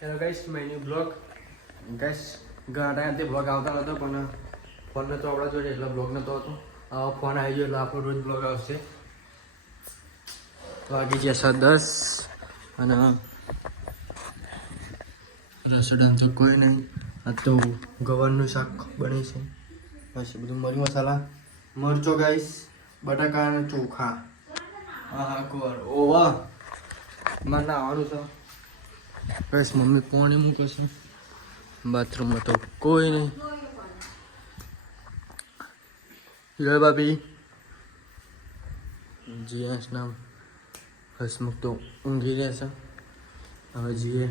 Hello guys, my new blog. Guys ઘણા ટાઈમથી blog આવતા નહોતો, પણ ફોન નહોતો આપણા જોડે એટલે બ્લોગ નહોતો હતો. ફોન આવી ગયો એટલે આપણો રોજ બ્લોગ આવશે. વાગી ગયા 10 અને રસોડામાં તો કોઈ નહીં. આ તો ગવારનું શાક બને છે. બસ બધું મરી મસાલા, મરચો ગાઈસ, બટાકા અને ચોખા. હા ગોર ઓ વાહ, મારે નાવાનું છે. બસ મમ્મી પાણી મૂકે છે. બાથરૂમમાં તો કોઈ નહીં. હીરા ભાભી જીએસ નામ હસમુખ તો ઊંઘી રહેશે. હવે જઈએ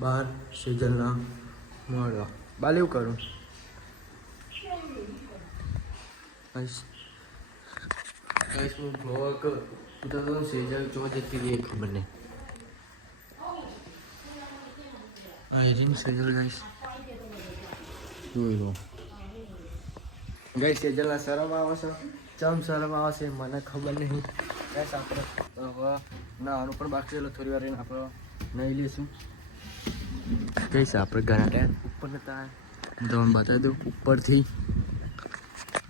બહાર સેજલના મળવા. બાલ એવું કરું બસ હું બ્લોગ ઉતારતો. સેજલ ચો જતી રહી ખબર નહીં. આયરીન સેજલ ગાઈસ જોઈ લો. ગાઈસ સેજલના શરમ આવે છે. ચમ શરમ આવે છે મને ખબર નહીં. ગાઈસ આપણે હવે નાવાનું પણ બાકી એટલે થોડી વાર આપણે નહીં લઈશું. ગાઈસ આપણે ઘણા ટાઈમ ઉપર નતા. હું તમને બતાવી દઉં ઉપરથી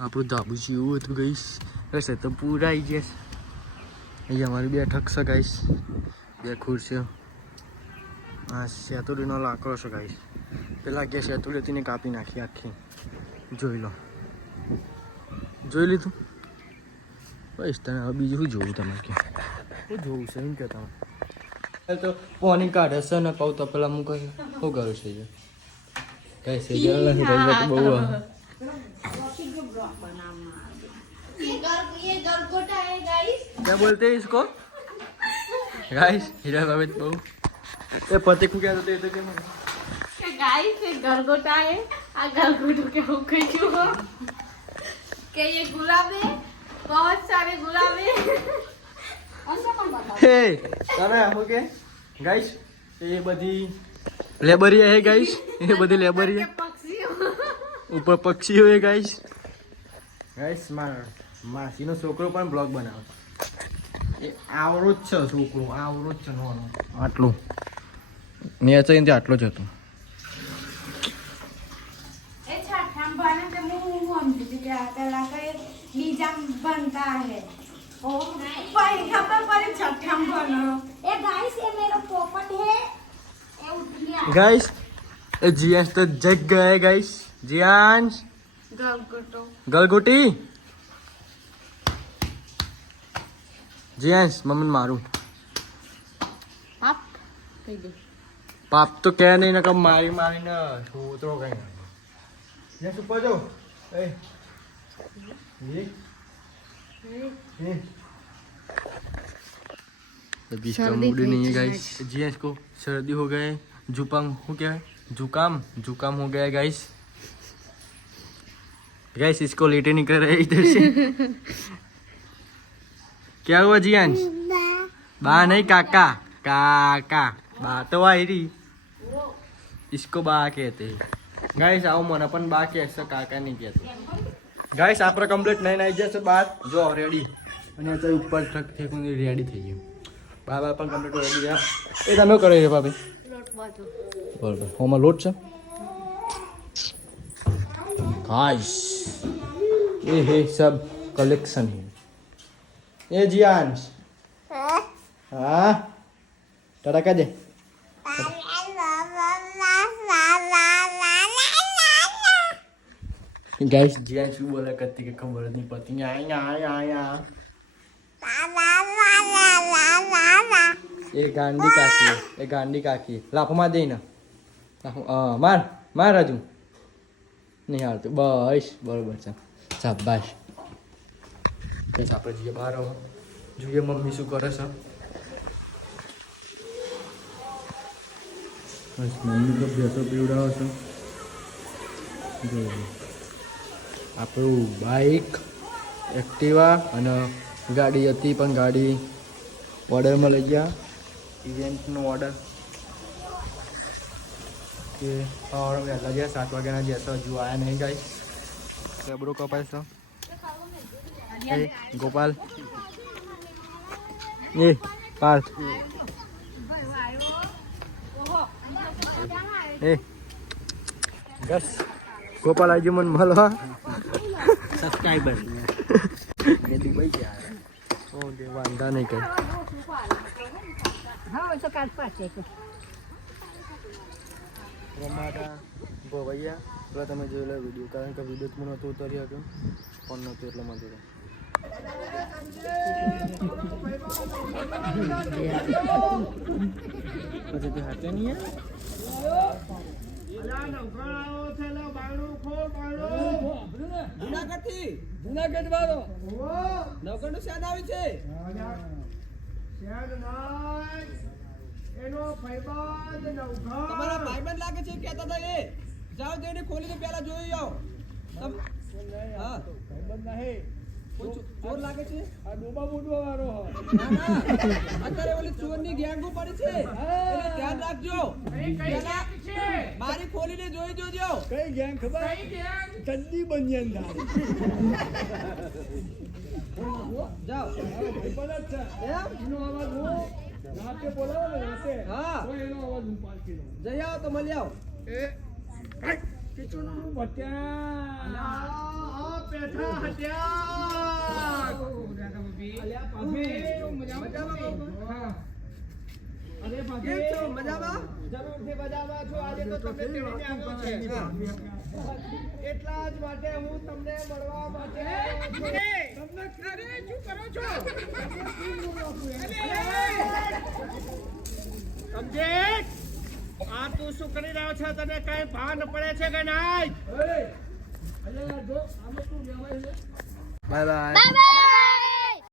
આપણું ધાબુ છે એવું હતું. ગાઈસ ગાઈસ તો પૂરા આવી ગયા છે. અહીંયા અમારી બેઠક છે ગાઈસ, બે ખુરશીઓ. હા શેતુડીનો લાકડો છે ગાઈસ. પેલા ગયા શેતુડી હતી ને કાપી નાખી આખી. જોઈ લો, જોઈ લીધું. બસ તને હવે બીજું શું જોવું તમારે? કે શું જોવું છે એમ કે તમે તો પોની કાઢે છે ને કહું તો પેલા હું કહું શું કરું છે? કઈ સેજલ નથી રહી તો બહુ. क्या बोलते हैं इसको गाइस? हीरा बाबा बहू ये पति को क्या होते हैं? गाइस ये गलगोटा है. आ गलगोटो के हो गई हो कि ये गुलाब है, बहुत सारे गुलाब है. ऐसा कौन बता? हे તમે આમો કે ગાइस ये બધી લેબરિયા है गाइस. ये બધી લેબરિયા पक्षी ઉપર પક્ષીઓ है गाइस. गाइस માસીનો છોકરો પણ બ્લોગ બનાવે. એ આવરો જ છે છોકરો, આવરો જ છે નાનો. આટલું નેચર ઇનથી આટલો જ હતો. ए छठम बने तो मुंह हम क्या कला के बीजम बनता है. ओ पर खबर पर छठम बनो. ए गाइस ये मेरा पोपट है. ए उठ गया गाइस ये जियांश तो जग गए गाइस. जियांश गलगोटो गलगोटी. जियांश मम्मी मारू. पाप कह दे. पाप तो क्या नहीं ना, कब मारी मारी ना छोतरो कहीं. ये सुपर जाओ. ए ये अभी इसका मूड नहीं है गाइस. जियांश को सर्दी हो गए, जुकाम हो गया है. जुकाम हो गया है गाइस. गाइस इसको लेटे नहीं कर रहे इधर से. क्या हुआ जियांश? बा नहीं काका, काका बा तो आई रही. इसको बा कहते हैं गाइस. आओ मन अपन बा के ऐसा काका नहीं कहते गाइस. આપણે કમ્પ્લીટ નહીં આવી જશે બાર જો રેડી. અને અત્યારે ઉપર ટ્રક થેકું રેડી થઈ ગયું. બાબા પણ કમ્પ્લીટ રેડી ગયા. એ તમે કરો રે ભાભી. लोट बाजू બરાબર હોમાં લોટ છે गाइस. ये है सब कलेक्शन है. ये जियांश हाँ टाटा कह दे. गाइस जियांश भी बोला करती कि खबर नहीं पड़ती. ये गांडी काकी है. ये गांडी काकी है. लाफो मार दे ना. मार मार राजू. नहीं हारતું બસ બરોબર છે. શાબાશ. બસ આપણે જઈએ બહાર. આવો જોઈએ મમ્મી શું કરે છે. બસ મમ્મી તો ભેંસો પીવડાવે છે. જોઈએ આપણું બાઇક, એક્ટિવા અને ગાડી હતી પણ ગાડી ઓર્ડરમાં લઈ ગયા. ઇવેન્ટનો ઓર્ડર કે સવારે વહેલા ગયા 7 વાગ્યાના જશે. હજુ આવ્યા નહીં ગાઈસ. રેબડો કપાય છે. એ ગોપાલ એ પાર્થ એ બસ ગોપાલ આજે મને મળવા સબસ્ક્રાઇબર એ દુબઈ ગયા ઓ તે વાંધા નહીં કઈ હા તો કાલ પાછે રમાતા ભવૈયા પેલા તમે જોયેલો વિડીયો કારણ કે વિડીયો મને નહોતું ઉતર્યું હતું ફોન નહોતું એટલે મને પછી તે હાથે નહીં જુનાગઢ વાળો નવગઢ નું શાન આવી છે તમારા ભાઈબંધ લાગે છે કહેતા હતા એ જાઓ જઈને ખોલીને પેલા જોઈ આવો હા ભાઈબંધ નહીં ચોર લાગે છે આ ડોબા બોડવા વાળો ના ના અત્યારે ઓલી ચોરની ગેંગો પડી છે એટલે ધ્યાન રાખજો પેલા મારી ખોલીને જોઈ જોજો કઈ ગેંગ ખબર કઈ ગેંગ ચંદી બનિયાન જાઓ ભાઈબંધ છે એનો અવાજ હું રાતે બોલાવો ને રાતે હા તો એનો અવાજ હું પાછી લઉં જઈ આવો તો મળી આવો એ કિચનનું બટ્યા આ પેઠા હટ્યા અલ્યા પાભી મજામાં હા અરે પાભી કેમ છો મજામાં જરૂરથી મજામાં છો આજે તો તમે તેડીને આવ્યો છે એટલા જ માટે હું તમને મળવા માટે તમને અરે શું કરો છો સમજે આ તું શું કરી રહ્યો છે તને કઈ ભાન પડે છે કે નહીં બાય બાય